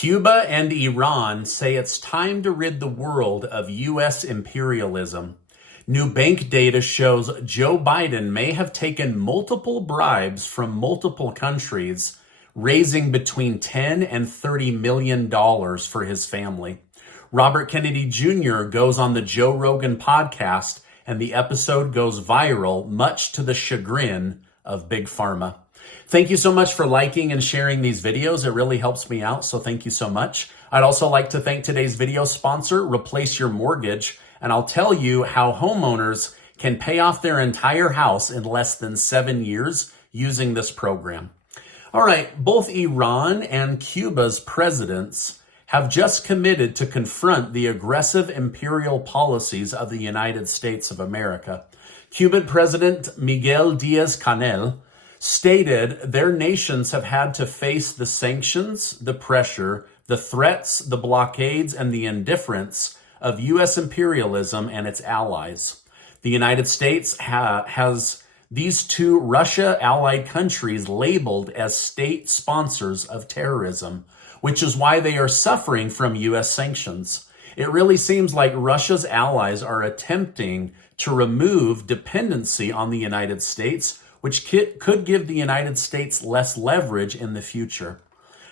Cuba and Iran say it's time to rid the world of U.S. imperialism. New bank data shows Joe Biden may have taken multiple bribes from multiple countries, raising between $10 and $30 million for his family. Robert Kennedy Jr. goes on the Joe Rogan podcast, and the episode goes viral, much to the chagrin of Big Pharma. Thank you so much for liking and sharing these videos. It really helps me out, so thank you so much. I'd also like to thank today's video sponsor, Replace Your Mortgage, and I'll tell you how homeowners can pay off their entire house in less than 7 years using this program. All right, both Iran and Cuba's presidents have just committed to confront the aggressive imperial policies of the United States of America. Cuban President Miguel Diaz-Canel stated their nations have had to face the sanctions, the pressure, the threats, the blockades, and the indifference of U.S. imperialism and its allies. The United States has these two Russia-allied countries labeled as state sponsors of terrorism, which is why they are suffering from U.S. sanctions. It really seems like Russia's allies are attempting to remove dependency on the United States, which could give the United States less leverage in the future.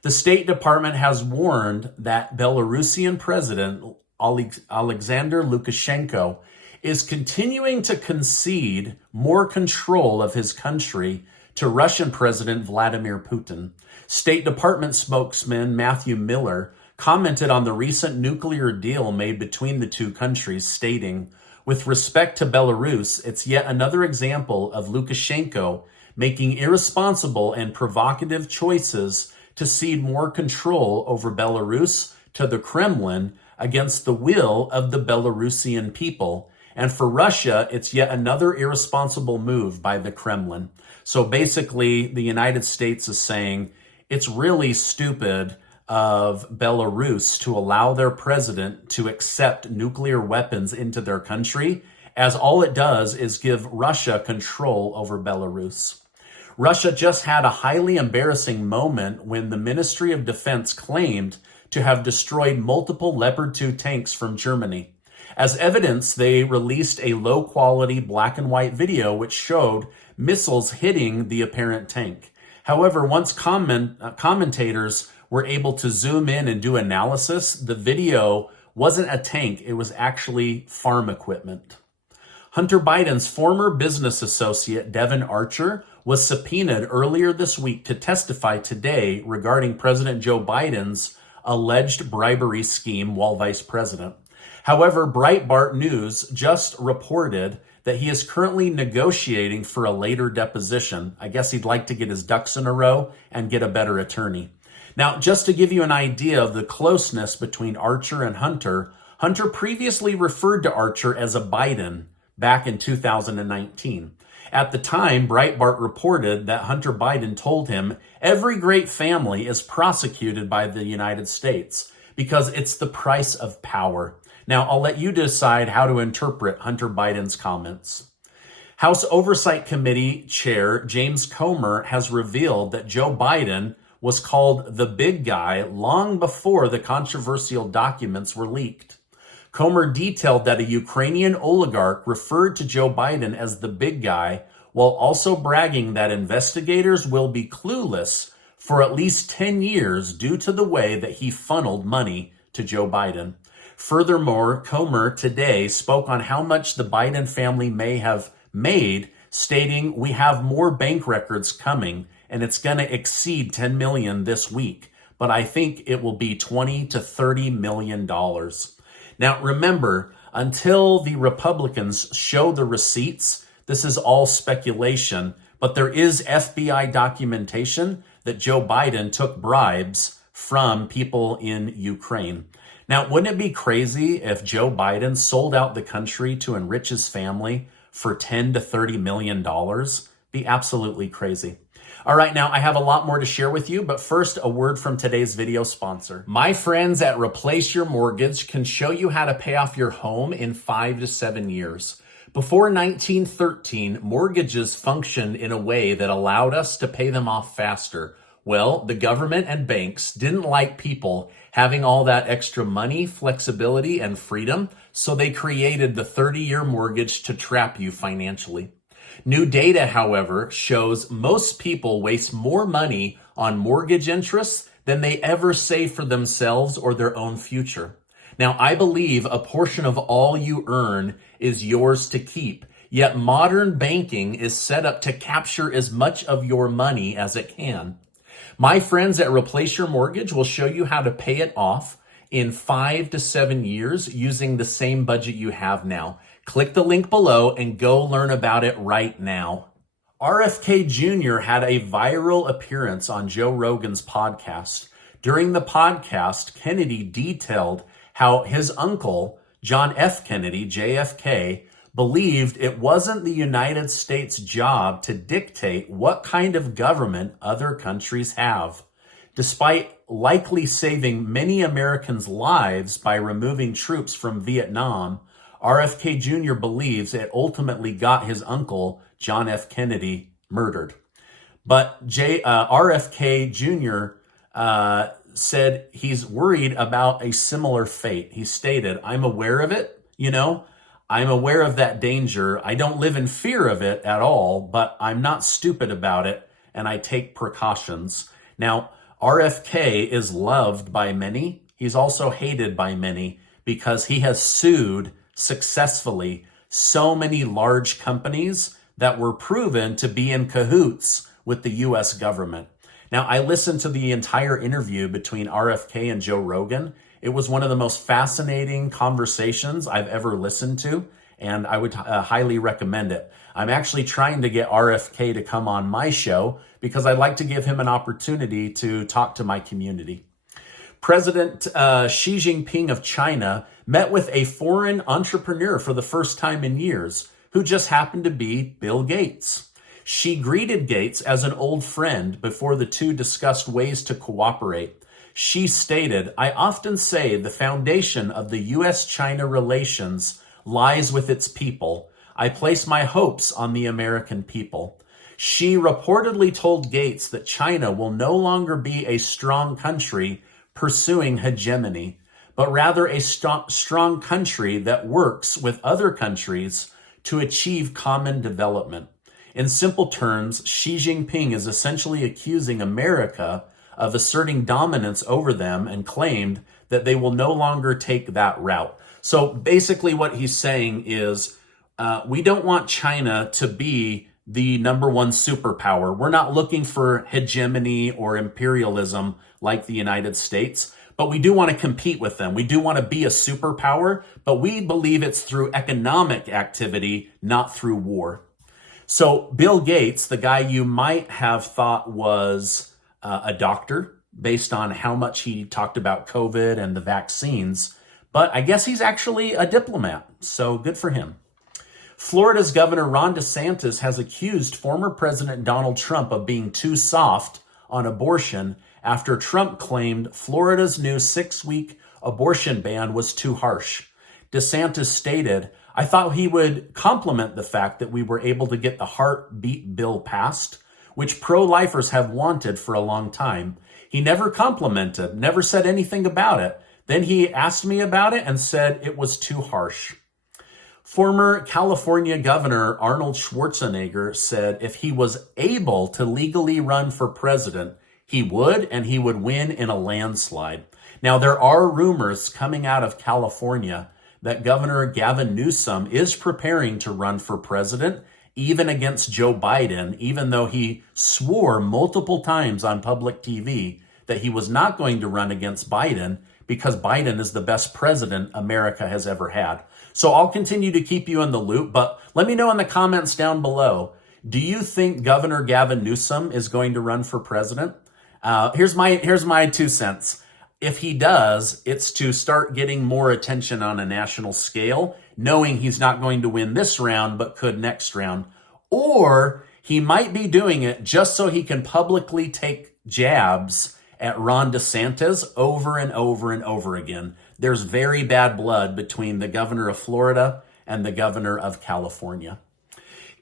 The State Department has warned that Belarusian President Alexander Lukashenko is continuing to concede more control of his country to Russian President Vladimir Putin. State Department spokesman Matthew Miller commented on the recent nuclear deal made between the two countries, stating, "With respect to Belarus, it's yet another example of Lukashenko making irresponsible and provocative choices to cede more control over Belarus to the Kremlin against the will of the Belarusian people. And for Russia, it's yet another irresponsible move by the Kremlin." So basically, the United States is saying it's really stupid of Belarus to allow their president to accept nuclear weapons into their country, as all it does is give Russia control over Belarus. Russia just had a highly embarrassing moment when the Ministry of Defense claimed to have destroyed multiple Leopard 2 tanks from Germany. As evidence, they released a low-quality black and white video which showed missiles hitting the apparent tank. However, once commentators were able to zoom in and do analysis, the video wasn't a tank, it was actually farm equipment. Hunter Biden's former business associate, Devon Archer, was subpoenaed earlier this week to testify today regarding President Joe Biden's alleged bribery scheme while vice president. However, Breitbart News just reported that he is currently negotiating for a later deposition. I guess he'd like to get his ducks in a row and get a better attorney. Now, just to give you an idea of the closeness between Archer and Hunter, Hunter previously referred to Archer as a Biden back in 2019. At the time, Breitbart reported that Hunter Biden told him every great family is prosecuted by the United States because it's the price of power. Now, I'll let you decide how to interpret Hunter Biden's comments. House Oversight Committee Chair James Comer has revealed that Joe Biden was called the big guy long before the controversial documents were leaked. Comer detailed that a Ukrainian oligarch referred to Joe Biden as the big guy, while also bragging that investigators will be clueless for at least 10 years due to the way that he funneled money to Joe Biden. Furthermore, Comer today spoke on how much the Biden family may have made, stating, "We have more bank records coming, and it's going to exceed 10 million this week, but I think it will be 20 to 30 million dollars." Now, remember, until the Republicans show the receipts, this is all speculation, but there is FBI documentation that Joe Biden took bribes from people in Ukraine. Now, wouldn't it be crazy if Joe Biden sold out the country to enrich his family for 10 to 30 million dollars? Be absolutely crazy. All right, now I have a lot more to share with you, but first, a word from today's video sponsor. My friends at Replace Your Mortgage can show you how to pay off your home in 5 to 7 years. Before 1913, mortgages functioned in a way that allowed us to pay them off faster. Well, the government and banks didn't like people having all that extra money, flexibility, and freedom, so they created the 30-year mortgage to trap you financially. New data, however, shows most people waste more money on mortgage interests than they ever save for themselves or their own future. Now, I believe a portion of all you earn is yours to keep, yet modern banking is set up to capture as much of your money as it can. My friends at Replace Your Mortgage will show you how to pay it off in 5 to 7 years using the same budget you have now. Click the link below and go learn about it right now. RFK Jr. had a viral appearance on Joe Rogan's podcast. During the podcast, Kennedy detailed how his uncle, John F. Kennedy, JFK, believed it wasn't the United States' job to dictate what kind of government other countries have. Despite likely saving many Americans' lives by removing troops from Vietnam, RFK Jr. believes it ultimately got his uncle, John F. Kennedy, murdered. But RFK Jr. Said he's worried about a similar fate. He stated, "I'm aware of it, I'm aware of that danger. I don't live in fear of it at all, but I'm not stupid about it, and I take precautions." Now, RFK is loved by many. He's also hated by many because he has sued successfully so many large companies that were proven to be in cahoots with the U.S. government. Now, I listened to the entire interview between RFK and Joe Rogan. It was one of the most fascinating conversations I've ever listened to, and I would highly recommend it. I'm actually trying to get RFK to come on my show because I'd like to give him an opportunity to talk to my community. President Xi Jinping of China met with a foreign entrepreneur for the first time in years, who just happened to be Bill Gates. She greeted Gates as an old friend before the two discussed ways to cooperate. She stated, "I often say the foundation of the U.S.-China relations lies with its people. I place my hopes on the American people." She reportedly told Gates that China will no longer be a strong country pursuing hegemony, but rather a strong country that works with other countries to achieve common development. In simple terms, Xi Jinping is essentially accusing America of asserting dominance over them and claimed that they will no longer take that route. So basically what he's saying is, we don't want China to be the number one superpower. We're not looking for hegemony or imperialism like the United States, but we do want to compete with them. We do want to be a superpower, but we believe it's through economic activity, not through war. So Bill Gates, the guy you might have thought was a doctor based on how much he talked about COVID and the vaccines, but I guess he's actually a diplomat, so good for him. Florida's Governor Ron DeSantis has accused former President Donald Trump of being too soft on abortion after Trump claimed Florida's new 6-week abortion ban was too harsh. DeSantis stated, "I thought he would compliment the fact that we were able to get the heartbeat bill passed, which pro-lifers have wanted for a long time. He never complimented, never said anything about it. Then he asked me about it and said it was too harsh." Former California Governor Arnold Schwarzenegger said if he was able to legally run for president, he would, and he would win in a landslide. Now, there are rumors coming out of California that Governor Gavin Newsom is preparing to run for president, even against Joe Biden, even though he swore multiple times on public TV that he was not going to run against Biden because Biden is the best president America has ever had. So I'll continue to keep you in the loop, but let me know in the comments down below. Do you think Governor Gavin Newsom is going to run for president? Here's my 2 cents. If he does, it's to start getting more attention on a national scale, knowing he's not going to win this round, but could next round. Or he might be doing it just so he can publicly take jabs at Ron DeSantis over and over and over again. There's very bad blood between the governor of Florida and the governor of California.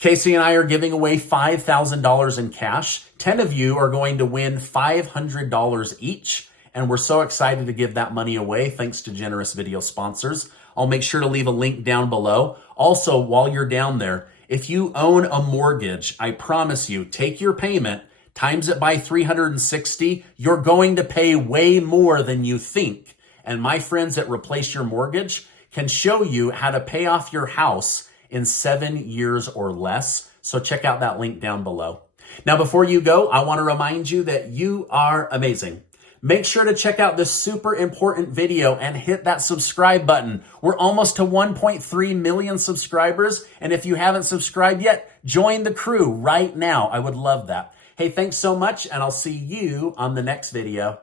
Casey and I are giving away $5,000 in cash. 10 of you are going to win $500 each. And we're so excited to give that money away thanks to generous video sponsors. I'll make sure to leave a link down below. Also, while you're down there, if you own a mortgage, I promise you, take your payment, times it by 360, you're going to pay way more than you think. And my friends at Replace Your Mortgage can show you how to pay off your house in 7 years or less. So check out that link down below. Now, before you go, I want to remind you that you are amazing. Make sure to check out this super important video and hit that subscribe button. We're almost to 1.3 million subscribers. And if you haven't subscribed yet, join the crew right now. I would love that. Hey, thanks so much, and I'll see you on the next video.